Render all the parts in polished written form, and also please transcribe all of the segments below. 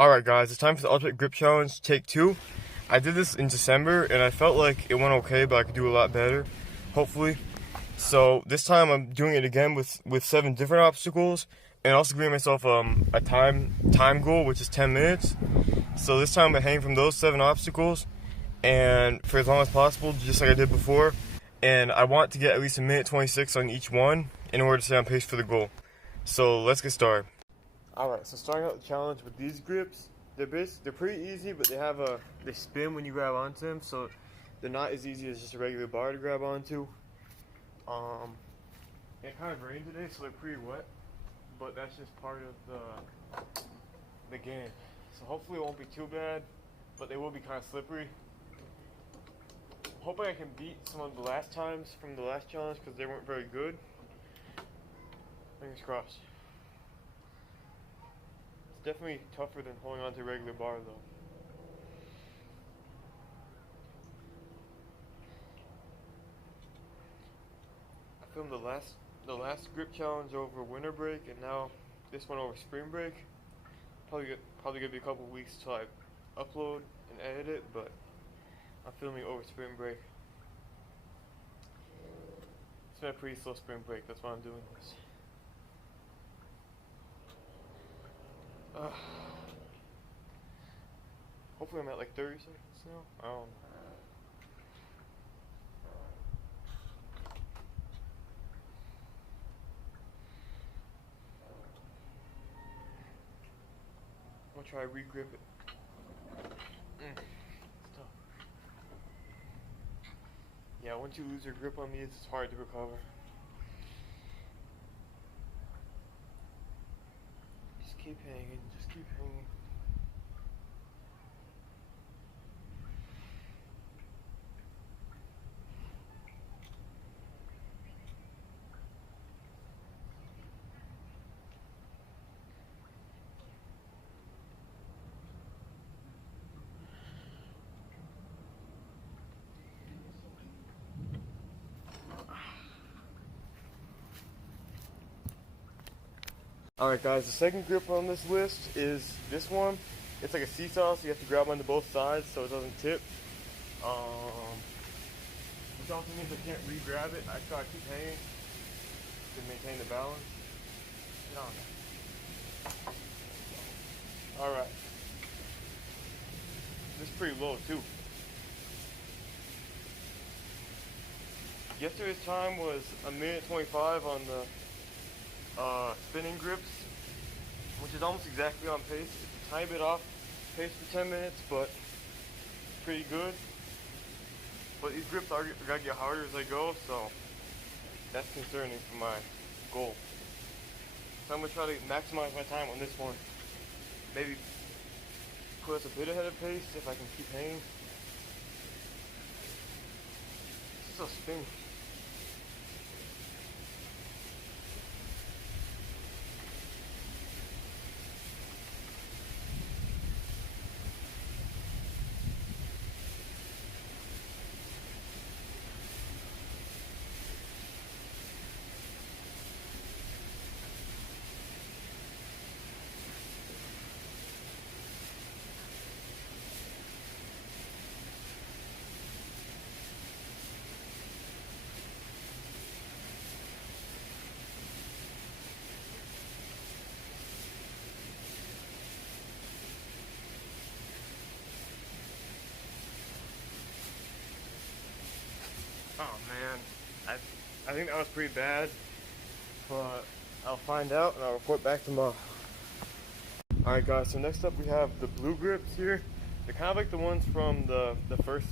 Alright guys, it's time for the Ultimate Grip Challenge, take 2. I did this in December and I felt like it went okay, but I could do a lot better, hopefully. So this time I'm doing it again with 7 different obstacles and also giving myself a time goal, which is 10 minutes. So this time I'm hanging from those 7 obstacles and for as long as possible, just like I did before. And I want to get at least a minute 26 on each one in order to stay on pace for the goal. So let's get started. Alright, so starting out the challenge with these grips, they're pretty easy, but they spin when you grab onto them, so they're not as easy as just a regular bar to grab onto. It kind of rained today, so they're pretty wet, but that's just part of the game. So hopefully it won't be too bad, but they will be kind of slippery. Hoping I can beat some of the last times from the last challenge because they weren't very good. Fingers crossed. It's definitely tougher than holding on to a regular bar though. I filmed the last grip challenge over winter break and now this one over spring break. Probably gonna be a couple weeks till I upload and edit it, but I'm filming over spring break. It's been a pretty slow spring break, that's why I'm doing this. Hopefully I'm at like 30 seconds now. I don't know. I'm gonna try to re-grip it. It's tough. Yeah, once you lose your grip on these, it's hard to recover. Just keep hanging, just keep hanging. Alright guys, the second grip on this list is this one. It's like a seesaw, so you have to grab onto both sides so it doesn't tip. Which also means I can't re-grab it. I gotta keep hanging to maintain the balance. Alright. This is pretty low too. Yesterday's time was a minute 25 on the spinning grips, which is almost exactly on pace. It's a tiny bit off pace for 10 minutes, but pretty good. But these grips are gonna get harder as I go, so that's concerning for my goal. So I'm gonna try to maximize my time on this one. Maybe put us a bit ahead of pace if I can keep hanging. This is so spinny. Oh man, I think that was pretty bad, but I'll find out and I'll report back tomorrow. Alright guys, so next up we have the blue grips here. They're kind of like the ones from the first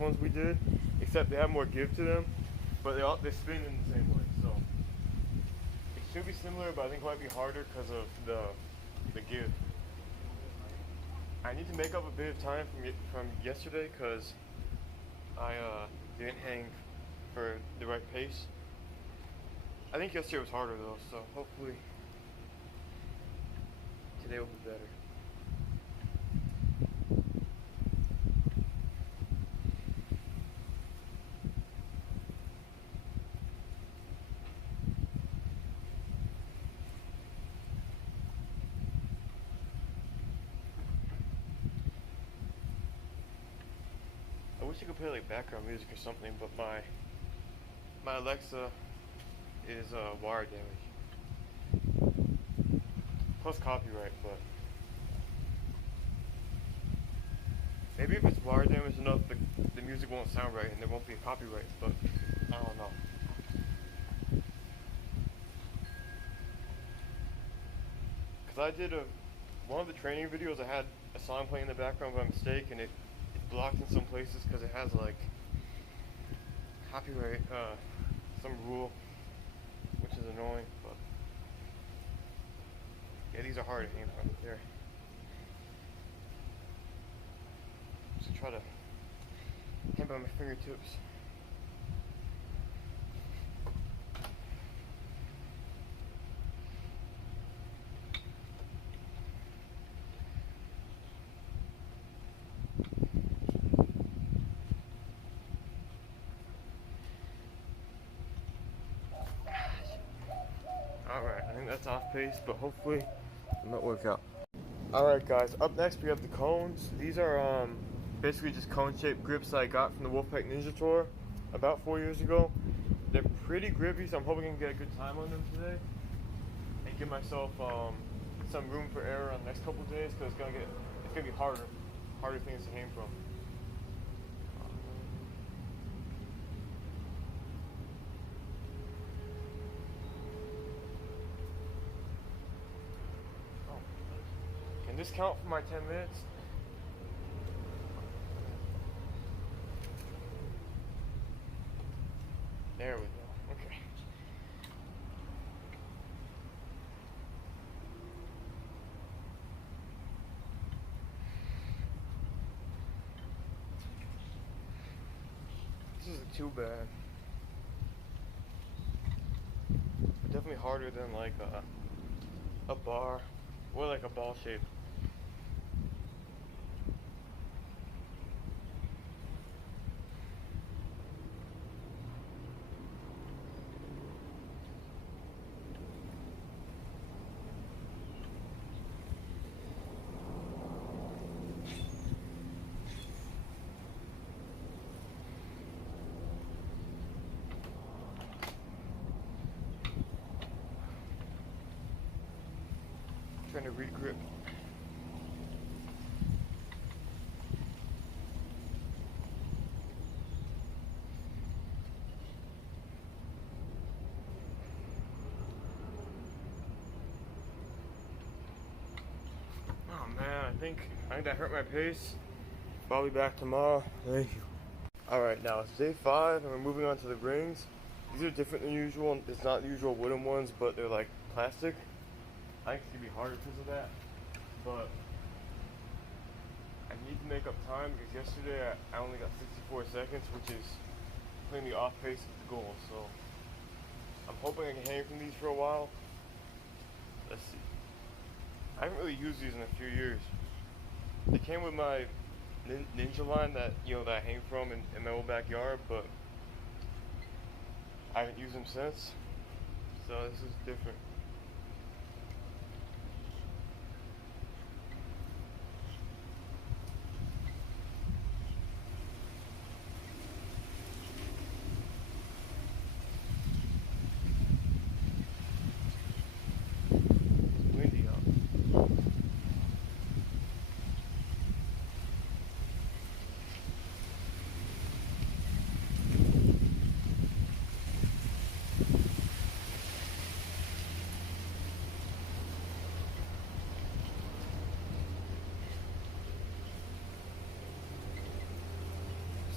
ones we did, except they have more give to them, but they spin in the same way. So it should be similar, but I think it might be harder because of the give. I need to make up a bit of time from yesterday because I didn't hang for the right pace. I think yesterday was harder though, so hopefully today will be better. wish I could play like background music or something, but my Alexa is wire damage. Plus copyright, but maybe if it's wire damage enough, the music won't sound right and there won't be a copyright, but I don't know. Cause I did one of the training videos, I had a song playing in the background by mistake, and it blocked in some places because it has like copyright, some rule, which is annoying, but yeah, these are hard to aim from there. Just try to aim by my fingertips. Alright, I think that's off pace, but hopefully it might work out. Alright guys, up next we have the cones. These are basically just cone-shaped grips I got from the Wolfpack Ninja Tour about 4 years ago. They're pretty grippy, so I'm hoping I can get a good time on them today and give myself some room for error on the next couple of days, because it's gonna be harder things to aim from. Can this count for my 10 minutes? There we go. Okay. This isn't too bad. But definitely harder than like a bar or like a ball shape. Trying to regrip. Oh man, I think that hurt my pace. I'll be back tomorrow. Thank you. Alright, now it's day 5 and we're moving on to the rings. These are different than usual. It's not the usual wooden ones, but they're like plastic. I think it's gonna be harder because of that, but I need to make up time because yesterday I only got 64 seconds, which is putting me off pace of the goal. So I'm hoping I can hang from these for a while. Let's see. I haven't really used these in a few years. They came with my Ninja line that that I hang from in my old backyard, but I haven't used them since. So this is different.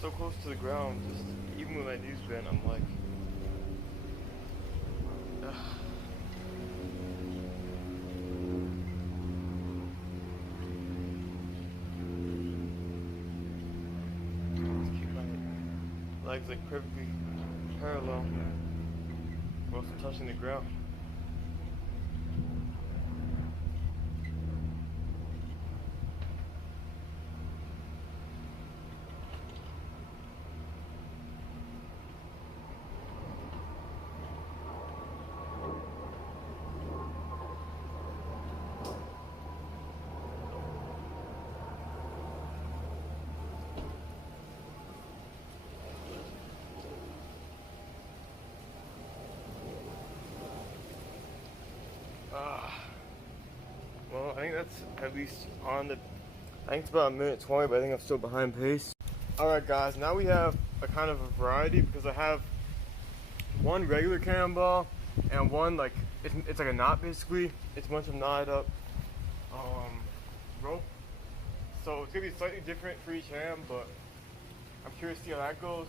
So close to the ground, just even with my knees bent, I'm like, ugh. Just keep my legs like perfectly parallel whilst I'm touching the ground. Well, I think that's at least on the, I think it's about a minute 20, but I think I'm still behind pace. Alright guys, now we have a kind of a variety because I have one regular cannonball and one like, it's like a knot basically. It's a bunch of knotted up rope. So it's gonna be slightly different for each hand, but I'm curious to see how that goes.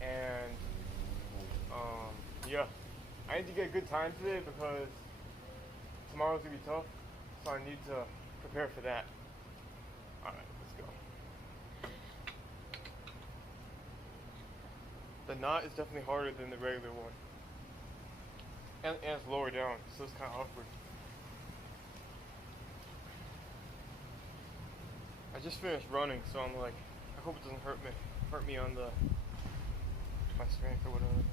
And yeah, I need to get a good time today because tomorrow's gonna be tough, so I need to prepare for that. Alright, let's go. The knot is definitely harder than the regular one. And it's lower down, so it's kind of awkward. I just finished running, so I'm like, I hope it doesn't hurt me on my strength or whatever.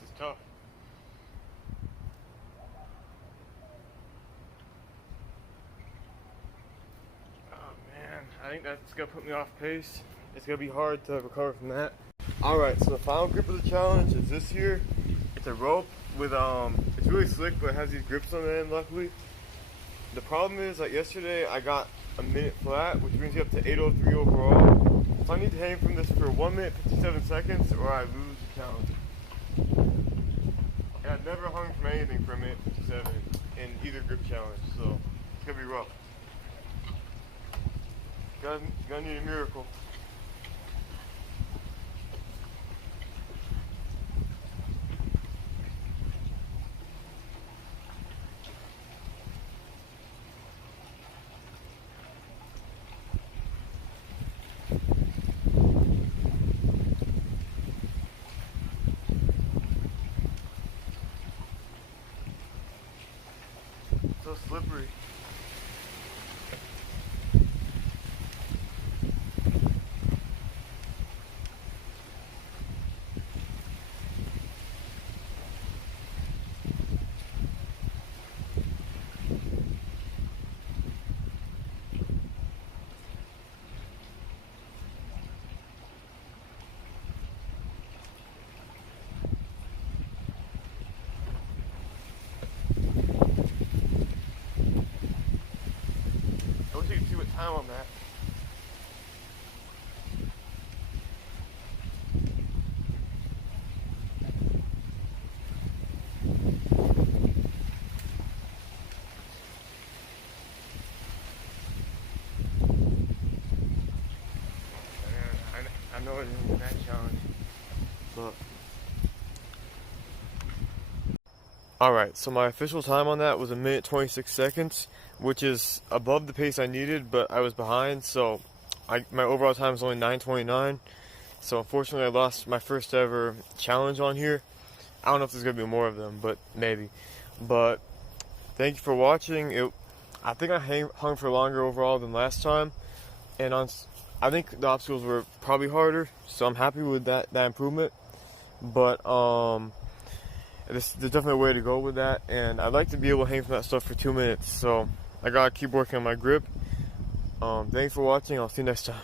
This is tough. Oh man, I think that's gonna put me off pace. It's gonna be hard to recover from that. Alright, so the final grip of the challenge is this here. It's a rope with, it's really slick, but it has these grips on the end, luckily. The problem is, like yesterday, I got a minute flat, which brings you up to 8:03 overall. So I need to hang from this for 1 minute 57 seconds, or I lose the challenge. And I've never hung from anything for a minute 57 in either grip challenge, so it's gonna be rough. Gonna need a miracle. So slippery. I wish you could see what time I'm at. Man, I know it isn't that challenge, but. Alright, so my official time on that was a minute 26 seconds, which is above the pace I needed, but I was behind, so my overall time is only 9:29. So unfortunately I lost my first ever challenge on here. I don't know if there's going to be more of them, but maybe. But thank you for watching. I think I hung for longer overall than last time, and I think the obstacles were probably harder, so I'm happy with that improvement. But there's definitely a way to go with that, and I'd like to be able to hang from that stuff for 2 minutes, so I gotta keep working on my grip. Thanks for watching. I'll see you next time.